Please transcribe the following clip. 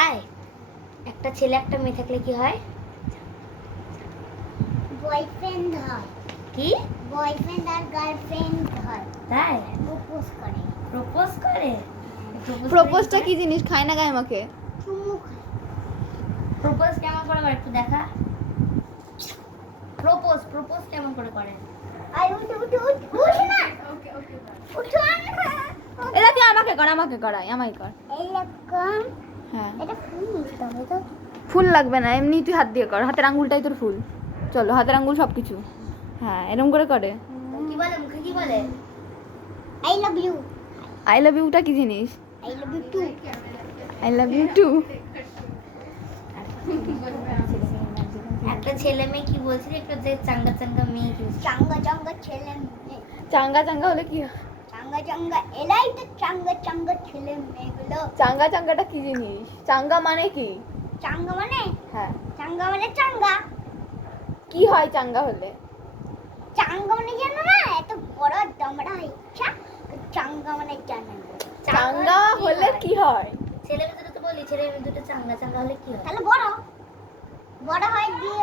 তাই একটা ছেলে একটা মেয়ে থাকলে কি হয়? বয়ফ্রেন্ড হয়। কি বয়ফ্রেন্ড আর গার্লফ্রেন্ড হয়। তাই প্রপোজ করে। প্রপোজ করে? প্রপোজটা কি জিনিস? খায় না গায়ে মাকে? চুমু খায়। প্রপোজ কেমন করে করে একটু দেখা। প্রপোজ কেমন করে করে? আর উঠ না। উঠো না। এটা তুই আমাকে করাই আমায় কর। এরকম হ্যাঁ, এটা ফুল মিশতে হবে তো। ফুল লাগবে না, এমনি তুই হাত দিয়ে কর। হাতের আঙ্গুলটাই তোর ফুল। চলো, হাতের আঙ্গুল সব কিছু। হ্যাঁ, এরকম করে করে। কি বলে মুখে কি বলে? I love you. I love ইউটা কি জিনিস? I love you too. I love you too. একটা ছেলে মেয়ে কি বলছিল একটা যে চাঙ্গা চাঙ্গা মেয়ে কি বলছিল? চাঙ্গা চাঙ্গা ছেলে মেয়ে। চাঙ্গা চাঙ্গা হলে কি হয়? চাঙ্গা চাঙ্গা এলাই তো চাঙ্গা চাঙ্গা ছেলে মেয়েগুলো। চাঙ্গা চাঙ্গাটা কি জিনিস? চাঙ্গা মানে কি? চাঙ্গা মানে হ্যাঁ, চাঙ্গা কি হয় চাঙ্গা হলে? চাঙ্গা মানে জানো না? এত বড় দামড়া ইচ্ছা চাঙ্গা মানে জানো না। চাঙ্গা হলে কি হয়? ছেলে মেয়ে দুটো তো বলি ছেলে মেয়ে দুটো চাঙ্গা চাঙ্গা হলে কি হয়? তাহলে বড় বড় হয় দিয়ে